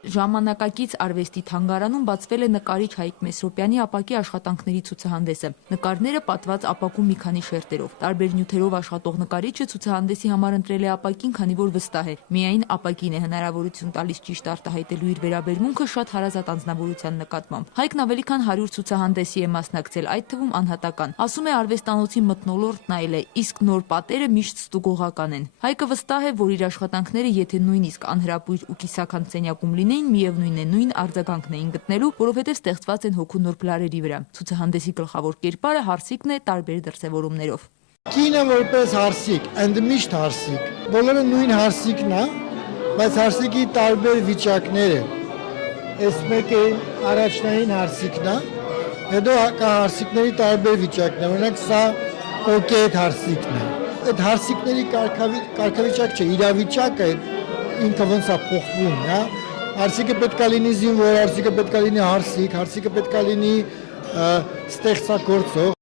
Ժամանակակից արվեստի թանգարանում բացվել է նկարիչ Հայկ Մեսրոպյանի ապակի աշխատանքների ցուցահանդեսը։ Նկարները պատված ապակու մի քանի շերտերով։ Տարբեր նյութերով աշխատող նկարիչը ցուցահանդեսի համար ընտրել է ապակին, քանի որ վստահ է, միայն ապակին է հնարավորություն տալիս ճիշտ արտահայտելու իր վերաբերմունքը շատ հարազատ անձնավորության նկատմամբ։ Հայկն ավելի քան 100 ցուցահանդեսի է մասնակցել, այդ թվում անհատական։ Ասում է, արվեստանոցի մթնոլորտն այլ է, իսկ նոր պատերը միշտ ստուգողական են։ Հայկը վստահ է, որ իր աշխատանքները, եթե նույնիսկ անհրապույր ու կիսական սենյակում լինեին, միևնույն է, նույն արձագանքն էին գտնելու, որովհետև ստեղծված են հոգու նոր պլարերի վրա։ Ցուցահանդեսի գլխավոր կերպարը հարսիկն է տարբեր դրսևորումներով։ Կինը որպես հարսիկ, ընդմիշտ հարսիկ։ Բոլորը նույն հարսիկն է, բայց հարսիկի տարբեր վիճակներ են։ Այս մեկը առաջնային հարսիկն է, հետո կա հարսիկների տարբեր վիճակներ, օրինակ սա կոկետ հարսիկն է։ Այդ հարսիկների կարգավիճակ չէ, իրավիճակը ինքը ոնց է փոխվում, հա։ Հարսիկը պետք է լինի զինվոր, հարսիկը պետք է լինի հարսիկ, հարսիկը պետք է լինի ստեղծագործող։